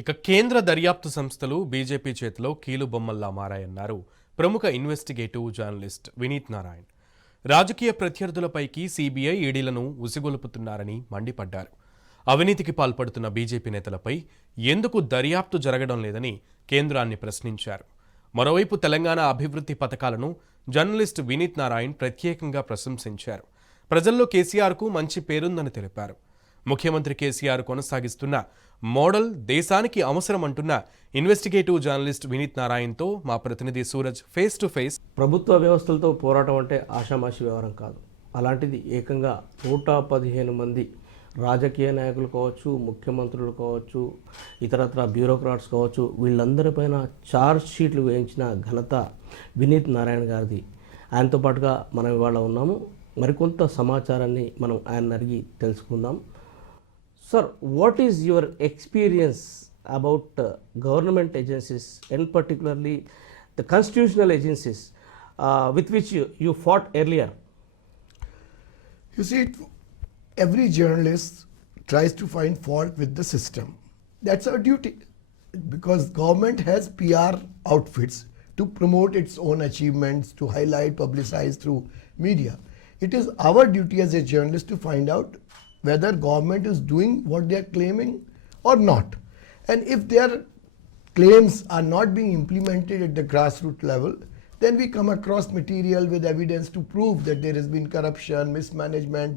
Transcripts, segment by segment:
ఇక కేంద్ర దర్యాప్తు సంస్థలు బీజేపీ చేతిలో కీలుబొమ్మల్లా మారాయన్నారు ప్రముఖ ఇన్వెస్టిగేటివ్ జర్నలిస్ట్ వినీత్ నారాయణ్. రాజకీయ ప్రత్యర్థులపైకి సీబీఐ ఈడీలను ఉసిగొలుపుతున్నారని మండిపడ్డారు. అవినీతికి పాల్పడుతున్న బీజేపీ నేతలపై ఎందుకు దర్యాప్తు జరగడం లేదని కేంద్రాన్ని ప్రశ్నించారు. మరోవైపు తెలంగాణ అభివృద్ధి పథకాలను జర్నలిస్ట్ వినీత్ నారాయణ్ ప్రత్యేకంగా ప్రశంసించారు. ప్రజల్లో కేసీఆర్కు మంచి పేరుందని తెలిపారు. ముఖ్యమంత్రి కేసీఆర్ కొనసాగిస్తున్న మోడల్ దేశానికి అవసరమంటున్న ఇన్వెస్టిగేటివ్ జర్నలిస్ట్ వినీత్ నారాయణ్తో మా ప్రతినిధి సూరజ్ ఫేస్ టు ఫేస్. ప్రభుత్వ వ్యవస్థలతో పోరాటం అంటే ఆషామాషి వ్యవహారం కాదు. అలాంటిది ఏకంగా 115 మంది రాజకీయ నాయకులు కావచ్చు, ముఖ్యమంత్రులు కావచ్చు, ఇతరత్ర బ్యూరోక్రాట్స్ కావచ్చు, వీళ్ళందరిపైన ఛార్జ్ షీట్లు వేయించిన ఘనత వినీత్ నారాయణ్ గారిది. ఆయనతో పాటుగా మనం ఇవాళ ఉన్నాము. మరికొంత సమాచారాన్ని మనం ఆయన అడిగి తెలుసుకుందాం. Sir, what is your experience about government agencies and particularly the constitutional agencies with which you fought earlier? You see, every journalist tries to find fault with the system. That's our duty, because government has PR outfits to promote its own achievements, to highlight, publicize through media. It is our duty as a journalist to find out whether government is doing what they are claiming or not. And if their claims are not being implemented at the grassroots level, then we come across material with evidence to prove that there has been corruption, mismanagement,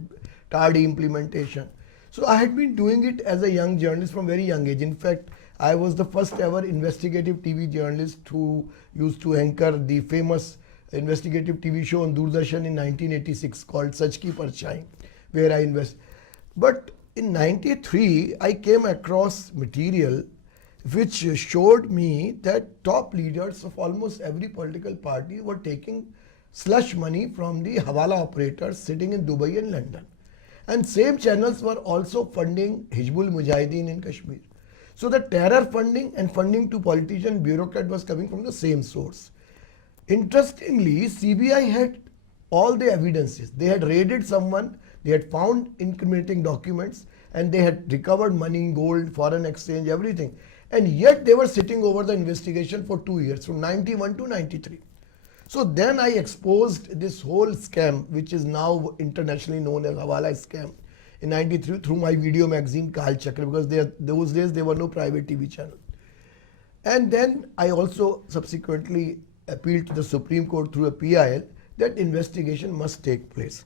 tardy implementation. So I had been doing it as a young journalist from very young age. In fact, I was the first ever investigative TV journalist who used to anchor the famous investigative TV show on Doordarshan in 1986 called Sach Ki Parchai, where I invest. But in 93, I came across material which showed me that top leaders of almost every political party were taking slush money from the Hawala operators sitting in Dubai and London. And same channels were also funding Hizbul Mujahideen in Kashmir. So the terror funding and funding to politician bureaucrat was coming from the same source. Interestingly, CBI had all the evidences. They had raided someone, they had found incriminating documents, and they had recovered money, gold, foreign exchange, everything. And yet they were sitting over the investigation for 2 years, from 91 to 93. So then I exposed this whole scam, which is now internationally known as Hawala scam, in 93 through my video magazine Kal Chakra, because those days there were no private TV channel. And then I also subsequently appealed to the Supreme Court through a PIL that investigation must take place.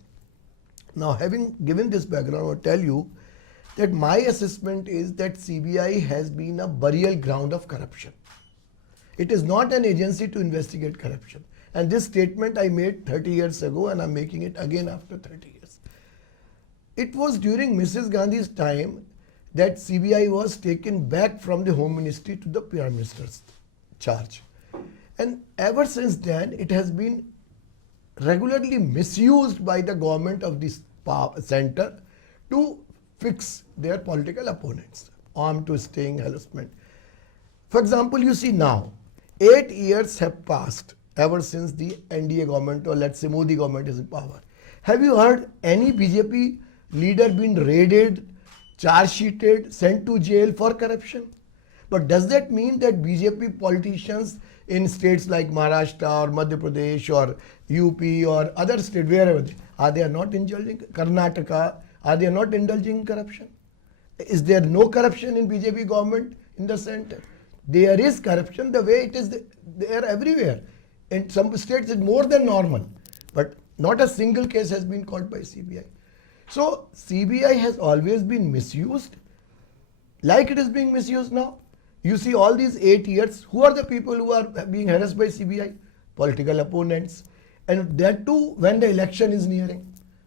Now, having given this background, I will tell you that my assessment is that CBI has been a burial ground of corruption. It is not an agency to investigate corruption. And this statement I made 30 years ago, and I'm making it again after 30 years. It was during Mrs. Gandhi's time that CBI was taken back from the Home Ministry to the Prime Minister's charge. And ever since then, it has been regularly misused by the government of this center to fix their political opponents, armed twisting, harassment. For example, you see now, 8 years have passed ever since the NDA government, or let's say Modi government, is in power. Have you heard any BJP leader been raided, charge sheeted, sent to jail for corruption? But does that mean that BJP politicians in states like Maharashtra or Madhya Pradesh or UP or other states, wherever are they not indulging, Karnataka, are they not indulging in corruption? Is there no corruption in BJP government in the center? There is corruption the way it is there everywhere. In some states it's more than normal, but not a single case has been caught by CBI. So CBI has always been misused like it is being misused now. You see all these 8 years, who are the people who are being harassed by CBI? Political opponents. And that too when the election is nearing.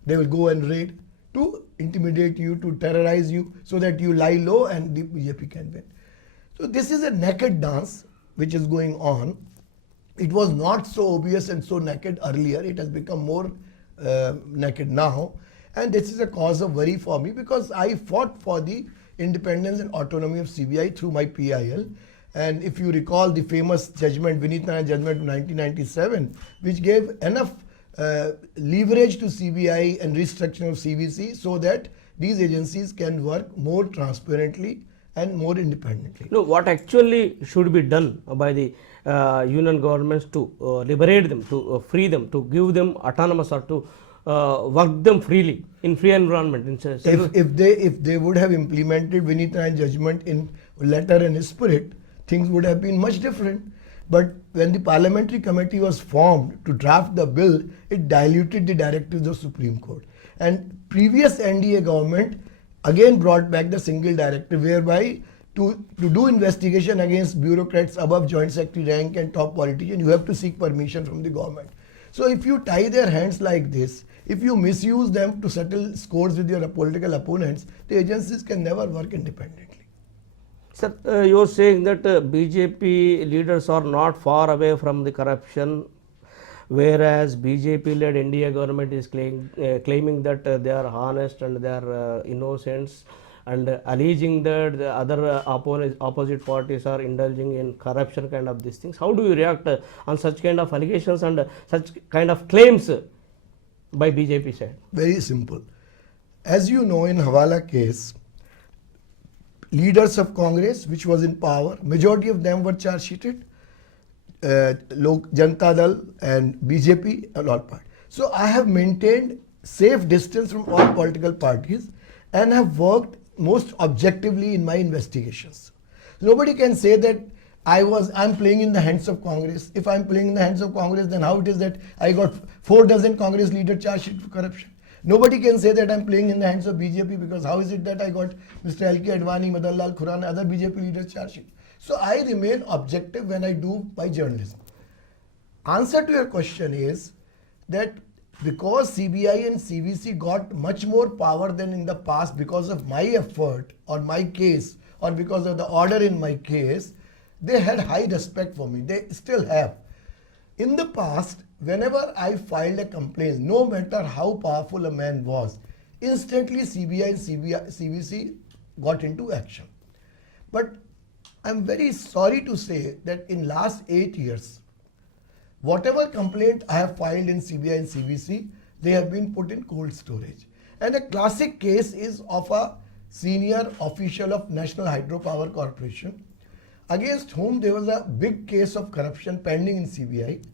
They will go and raid to intimidate you, to terrorize you, so that you lie low and the BJP can win. So this is a naked dance which is going on. It was not so obvious and so naked earlier. It has become more naked now. And this is a cause of worry for me, because I fought for the independence and autonomy of CBI through my PIL. And if you recall the famous judgment, Vineet Narayan judgment of 1997, which gave enough leverage to CBI and restructuring of CBC so that these agencies can work more transparently and more independently. No, what actually should be done by the union governments to liberate them, to free them, to give them autonomous or to work them freely in free environment. If they would have implemented Vineet Narayan's judgment in letter and spirit, things would have been much different. But when the parliamentary committee was formed to draft the bill, it diluted the directives of Supreme Court. And previous NDA government again brought back the single directive whereby to do investigation against bureaucrats above joint secretary rank and top politician, you have to seek permission from the government. So if you tie their hands like this, if you misuse them to settle scores with your political opponents, the agencies can never work independently. Sir, you are saying that BJP leaders are not far away from the corruption, whereas BJP-led India government is claiming that they are honest and they are innocents, and alleging that the other opposite parties are indulging in corruption kind of these things. How do you react on such kind of allegations and such kind of claims by BJP side? Very simple. As you know, in Hawala case, leaders of Congress, which was in power, majority of them were charge sheeted. Janata Dal and BJP and all parties. So I have maintained safe distance from all political parties and have worked most objectively in my investigations. Nobody can say that I'm playing in the hands of Congress. If I'm playing in the hands of Congress, then how it is that I got 4 dozen Congress leaders charged sheet for corruption? Nobody can say that I'm playing in the hands of BJP, because how is it that I got Mr. L.K. Advani, Madan Lal Khurana, other BJP leaders charge sheet? So I remain objective when I do my journalism. Answer to your question is that because CBI and CVC got much more power than in the past because of my effort or my case or because of the order in my case, they had high respect for me. They still have. In the past, whenever I filed a complaint, no matter how powerful a man was, instantly CBI and CVC got into action. But I'm very sorry to say that in last 8 years, whatever complaint I have filed in CBI and CVC, they have been put in cold storage. And a classic case is of a senior official of National Hydropower Corporation, against whom there was a big case of corruption pending in CBI.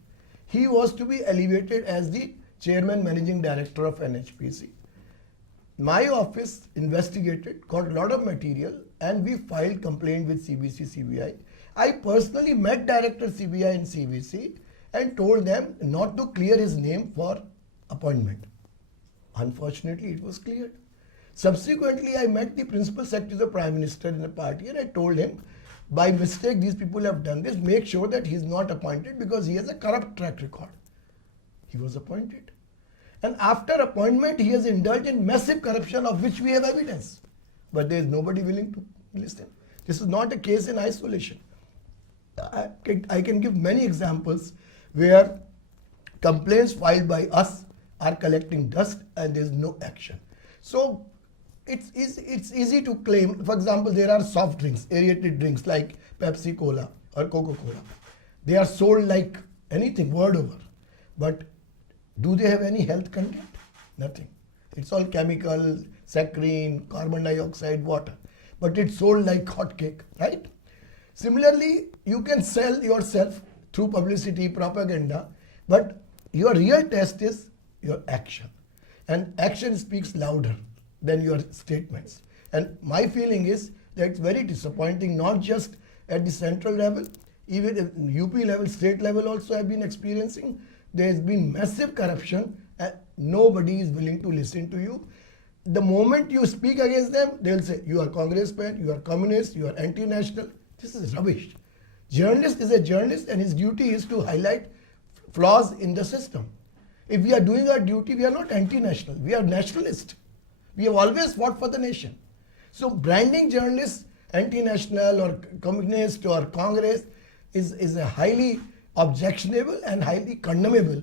He was to be elevated as the chairman managing director of NHPC. My office investigated, got a lot of material, and we filed complaint with CBC, CBI. I personally met director CBI and CVC and told them not to clear his name for appointment. Unfortunately, it was cleared. Subsequently, I met the principal secretary of the Prime Minister in the party and I told him, by mistake, these people have done this, make sure that he is not appointed because he has a corrupt track record. He was appointed. And after appointment, he has indulged in massive corruption of which we have evidence. But there is nobody willing to listen. This is not a case in isolation. I can give many examples where complaints filed by us are collecting dust and there is no action. So it's easy to claim. For example, there are soft drinks, aerated drinks like Pepsi Cola or Coca-Cola. They are sold like anything, word over. But do they have any health content? Nothing. It's all chemicals, saccharine, carbon dioxide, water. But it's sold like hotcake, right? Similarly, you can sell yourself through publicity, propaganda, but your real test is your action. And action speaks louder than your statements. And my feeling is that it's very disappointing, not just at the central level, even at UP level, state level also have been experiencing. There has been massive corruption and nobody is willing to listen to you. The moment you speak against them, they'll say, you are congressman, you are communist, you are anti-national. This is rubbish. Journalist is a journalist and his duty is to highlight flaws in the system. If we are doing our duty, we are not anti-national, we are nationalist. We have always fought for the nation. So branding journalists anti-national or communist or Congress is a highly objectionable and highly condemnable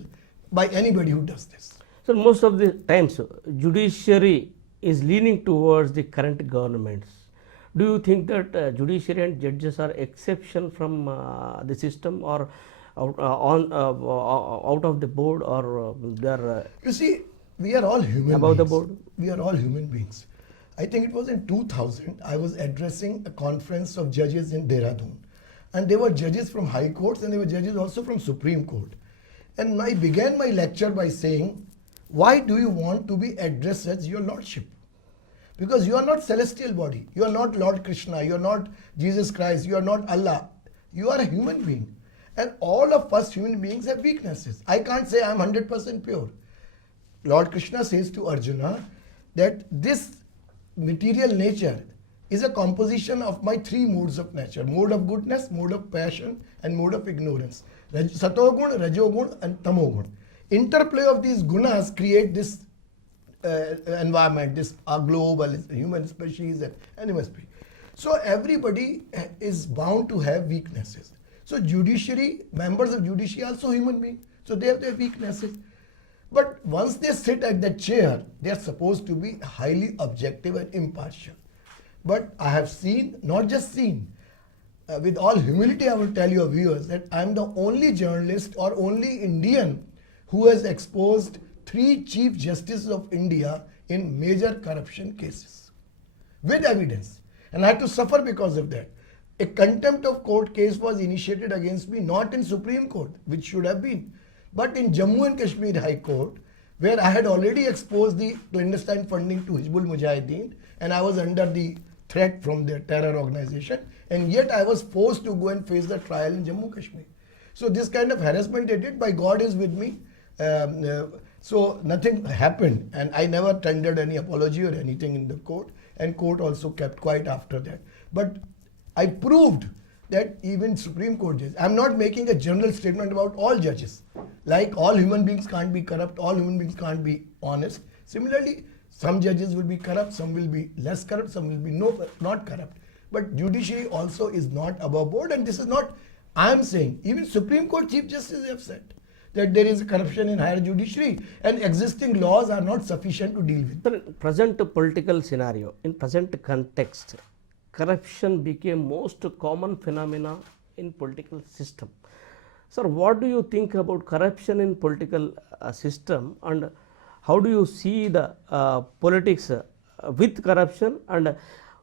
by anybody who does this. So most of the times, judiciary is leaning towards the current governments. Do you think that judiciary and judges are exception from the system or out of the board, or they are you see, we are all human above beings. the board? We are all human beings. I think it was in 2000, I was addressing a conference of judges in Dehradun. And they were judges from high courts and they were judges also from Supreme Court. And I began my lecture by saying, why do you want to be addressed as your lordship? Because you are not celestial body. You are not Lord Krishna. You are not Jesus Christ. You are not Allah. You are a human being. And all of us human beings have weaknesses. I can't say I'm 100% pure. Lord Krishna says to Arjuna that this material nature is a composition of my three modes of nature: mode of goodness, mode of passion, and mode of ignorance. Satogun, Rajogun, and Tamogun. Interplay of these gunas create this environment, this global human species and animal species. So everybody is bound to have weaknesses. So judiciary, members of judiciary also human beings. So they have their weaknesses. But once they sit at that chair, they are supposed to be highly objective and impartial. But I have seen, not just seen, with all humility I will tell your viewers that I am the only journalist or only Indian who has exposed 3 Chief Justices of India in major corruption cases with evidence. And I had to suffer because of that. A contempt of court case was initiated against me not in Supreme Court, which should have been, but in Jammu and Kashmir High Court, where I had already exposed the clandestine funding to Hizbul Mujahideen and I was under the threat from the terror organization, and yet I was forced to go and face the trial in Jammu and Kashmir. So this kind of harassment they did, by God is with me. So nothing happened and I never tendered any apology or anything in the court, and court also kept quiet after that. But I proved that even Supreme Court judges, I'm not making a general statement about all judges. Like all human beings can't be corrupt, all human beings can't be honest. Similarly, some judges will be corrupt, some will be less corrupt, some will be not corrupt. But judiciary also is not above board, and this is not, I am saying, even Supreme Court Chief Justice have said that there is corruption in higher judiciary and existing laws are not sufficient to deal with. Sir, in present political scenario, in present context, corruption became most common phenomena in political system. Sir, what do you think about corruption in political system, and how do you see the politics with corruption, and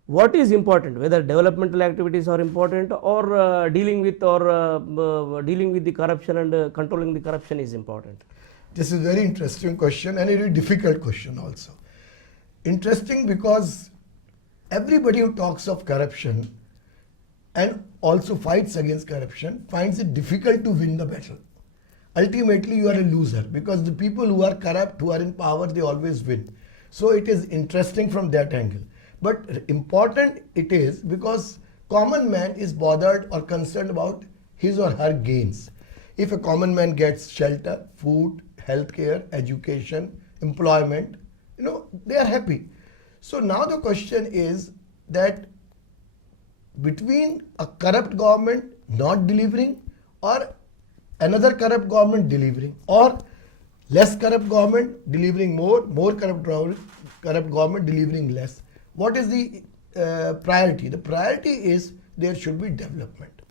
what is important, whether developmental activities are important or dealing with the corruption and controlling the corruption is important? This is a very interesting question and a very difficult question also. Interesting because everybody who talks of corruption and also fights against corruption finds it difficult to win the battle. Ultimately, you are a loser because the people who are corrupt, who are in power, they always win. So it is interesting from that angle. But important it is because common man is bothered or concerned about his or her gains. If a common man gets shelter, food, healthcare, education, employment, they are happy. So now the question is that between a corrupt government not delivering or another corrupt government delivering, or less corrupt government delivering more corrupt government delivering less, what is the priority? The priority is there should be development.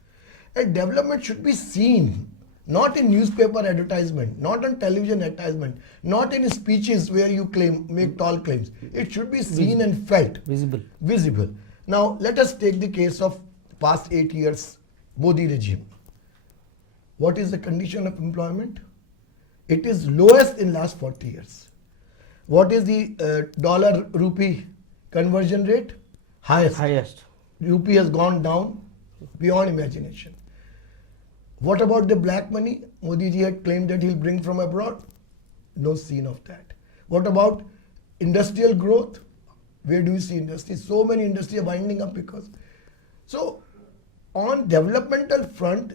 And development should be seen, not in newspaper advertisement, not on television advertisement, not in speeches where you make tall claims. It should be seen and felt. Visible. Now, let us take the case of past 8 years Modi regime. What is the condition of employment? It is lowest in last 40 years. What is the dollar rupee conversion rate? Highest. Rupee has gone down beyond imagination. What about the black money? Modi ji had claimed that he'll bring from abroad. No scene of that. What about industrial growth? Where do you see industry? So many industries are winding up because. So on developmental front,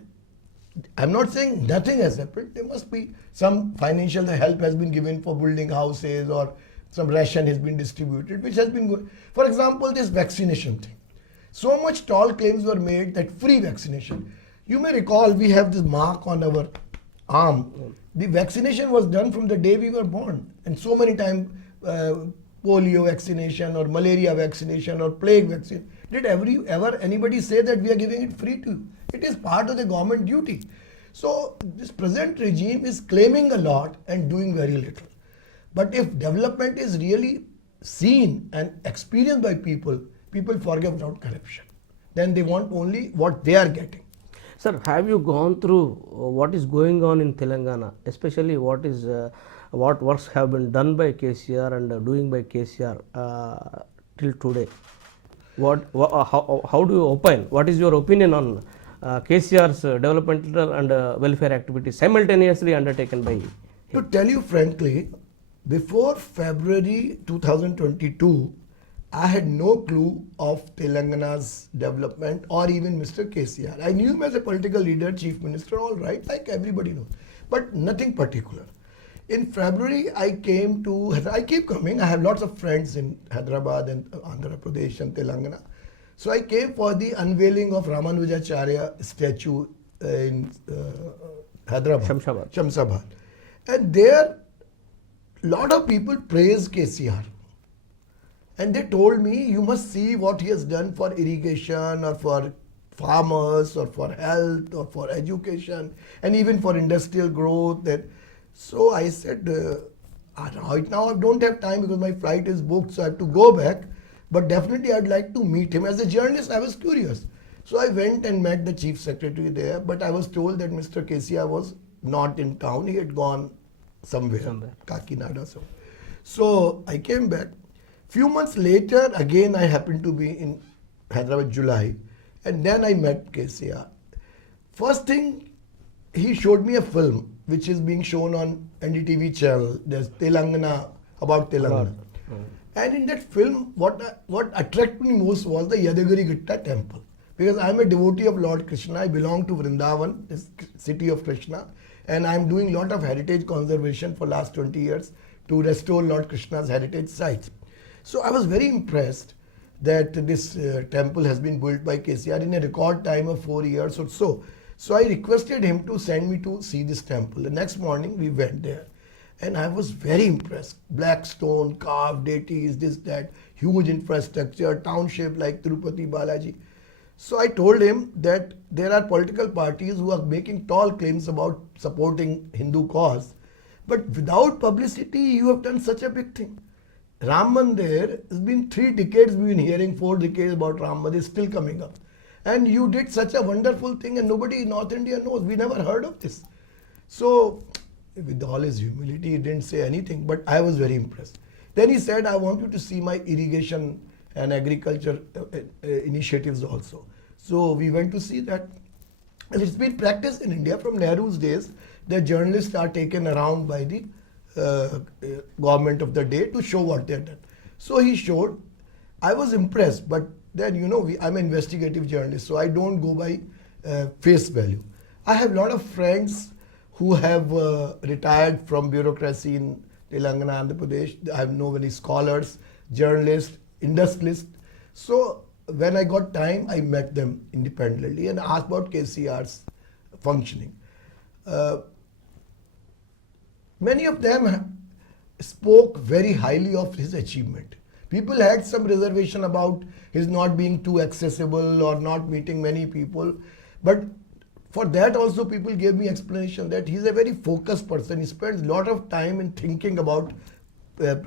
I'm not saying nothing has happened. There must be some financial help has been given for building houses, or some ration has been distributed, which has been good. For example, this vaccination thing. So much tall claims were made that free vaccination. You may recall we have this mark on our arm. The vaccination was done from the day we were born. And so many times polio vaccination or malaria vaccination or plague vaccine. Did ever anybody say that we are giving it free to you? It is part of the government duty. So this present regime is claiming a lot and doing very little. But if development is really seen and experienced by people, people forget without corruption. Then they want only what they are getting. Sir, have you gone through what is going on in Telangana, especially what works have been done by KCR and doing by KCR till today? How do you opine? What is your opinion on KCR's developmental and welfare activities simultaneously undertaken by him? To tell you frankly, before February 2022, I had no clue of Telangana's development or even Mr. KCR. I knew him as a political leader, chief minister, all right, like everybody knows, but nothing particular. In February, I keep coming. I have lots of friends in Hyderabad and Andhra Pradesh and Telangana. So I came for the unveiling of Ramanujacharya statue in Hyderabad, Shamshabad. And there, lot of people praise KCR. And they told me, you must see what he has done for irrigation or for farmers or for health or for education and even for industrial growth. So I said, right now I don't have time because my flight is booked, so I have to go back. But definitely I'd like to meet him. As a journalist, I was curious. So I went and met the chief secretary there, but I was told that Mr. KCR was not in town. He had gone somewhere. Kakinada. So I came back. Few months later, again I happened to be in Hyderabad, July, and then I met KCR. First thing, he showed me a film which is being shown on NDTV channel. There's Telangana, about Telangana. And in that film, what attracted me most was the Yadagiri Gitta temple. Because I'm a devotee of Lord Krishna. I belong to Vrindavan, this city of Krishna, and I'm doing a lot of heritage conservation for last 20 years to restore Lord Krishna's heritage sites. So I was very impressed that this temple has been built by KCR in a record time of 4 years or so. So I requested him to send me to see this temple. The next morning we went there and I was very impressed. Black stone, carved deities, this, that, huge infrastructure, township like Tirupati Balaji. So I told him that there are political parties who are making tall claims about supporting Hindu cause, but without publicity you have done such a big thing. Ram Mandir, it's been 3 decades we've been hearing, 4 decades about Ram Mandir, still coming up. And you did such a wonderful thing and nobody in North India knows. We never heard of this. So, with all his humility, he didn't say anything, but I was very impressed. Then he said, I want you to see my irrigation and agriculture initiatives also. So, we went to see that. And it's been practiced in India from Nehru's days that journalists are taken around by the government of the day to show what they have done. So he showed. I was impressed, but then I'm an investigative journalist, so I don't go by face value. I have a lot of friends who have retired from bureaucracy in Telangana, Andhra Pradesh. I know many scholars, journalists, industrialists. So when I got time, I met them independently and asked about KCR's functioning. Many of them spoke very highly of his achievement. People had some reservation about his not being too accessible or not meeting many people. But for that also people gave me explanation that he's a very focused person. He spends a lot of time in thinking about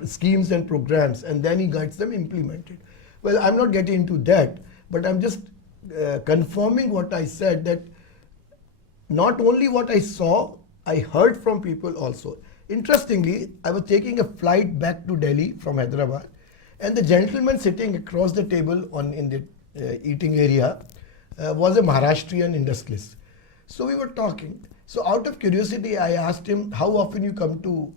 schemes and programs and then he gets them implemented. Well, I'm not getting into that, but I'm just confirming what I said, that not only what I saw, I heard from people also. Interestingly, I was taking a flight back to Delhi from Hyderabad, and the gentleman sitting across the table in the eating area was a Maharashtrian industrialist. So we were talking. So out of curiosity, I asked him, how often you come to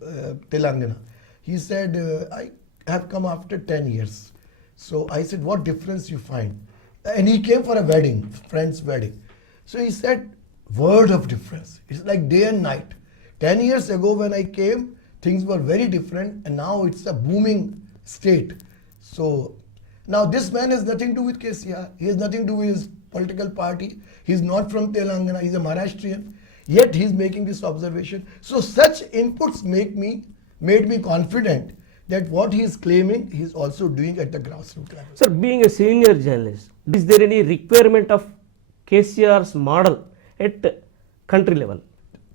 Telangana? He said, I have come after 10 years. So I said, what difference you find? And he came for a wedding, friend's wedding. So he said, word of difference. It's like day and night. 10 years ago when I came, things were very different and now it's a booming state. So now this man has nothing to do with KCR. He has nothing to do with his political party. He's not from Telangana. He's a Maharashtrian. Yet he's making this observation. So such inputs made me confident that what he is claiming, he is also doing at the grassroots level. Sir, being a senior journalist, is there any requirement of KCR's model at country level?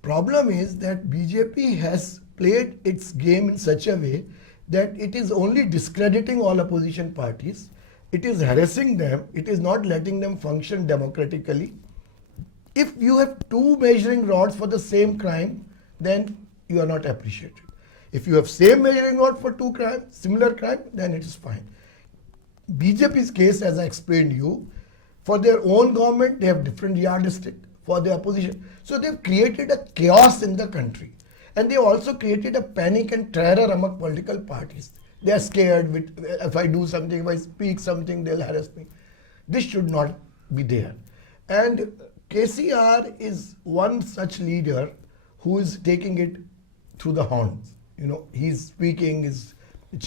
Problem is that BJP has played its game in such a way that it is only discrediting all opposition parties, it is harassing them, it is not letting them function democratically. If you have two measuring rods for the same crime, then you are not appreciated. If you have same measuring rod for two crimes, similar crime, then it is fine. BJP's case, as I explained you, for their own government, they have different yardstick. For the opposition, so they've created a chaos in the country, and they also created a panic and terror among political parties. They are scared with, if I do something, if I speak something, they'll harass me. This should not be there. And KCR is one such leader who is taking it through the horns. You know, he's speaking, is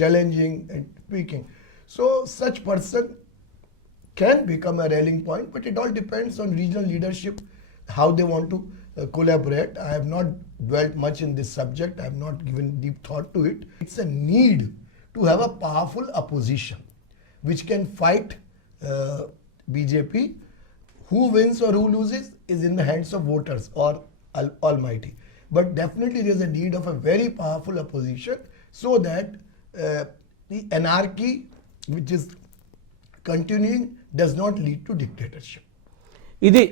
challenging and speaking. So such person can become a rallying point, but it all depends on regional leadership, how they want to collaborate. I have not dwelt much in this subject. I have not given deep thought to it. It's a need to have a powerful opposition which can fight BJP. Who wins or who loses is in the hands of voters or Almighty. But definitely there is a need of a very powerful opposition so that the anarchy which is continuing does not lead to dictatorship. ఇది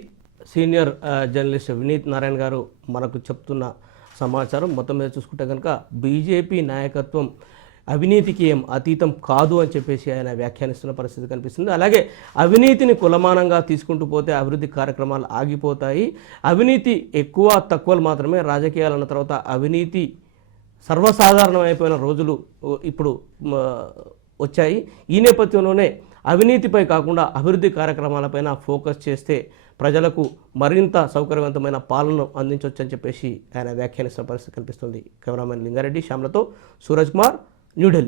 senior journalist Vineet Narayana గారు మనకు చెప్తున్న సమాచారం. మొత్తం మీద చూసుకుంటే కనుక BJP నాయకత్వం అవినీతికి ఏం అతీతం కాదు అని చెప్పేసి ఆయన వ్యాఖ్యానిస్తున్న పరిస్థితి కనిపిస్తుంది. అలాగే అవినీతిని కులమానంగా తీసుకుంటూ పోతే అభివృద్ధి కార్యక్రమాలు ఆగిపోతాయి. అవినీతి ఎక్కువ తక్కువలు మాత్రమే, రాజకీయాలు అన్న తర్వాత అవినీతి సర్వసాధారణమైపోయిన రోజులు ఇప్పుడు వచ్చాయి. ఈ నేపథ్యంలోనే అవినీతిపై కాకుండా అభివృద్ధి కార్యక్రమాలపైన ఫోకస్ చేస్తే ప్రజలకు మరింత సౌకర్యవంతమైన పాలనను అందించవచ్చని చెప్పేసి ఆయన వ్యాఖ్యానిస్తున్న పరిస్థితి కనిపిస్తుంది. కెమెరామెన్ లింగారెడ్డి శ్యామ్లతో సూరజ్ కుమార్, న్యూఢిల్లీ.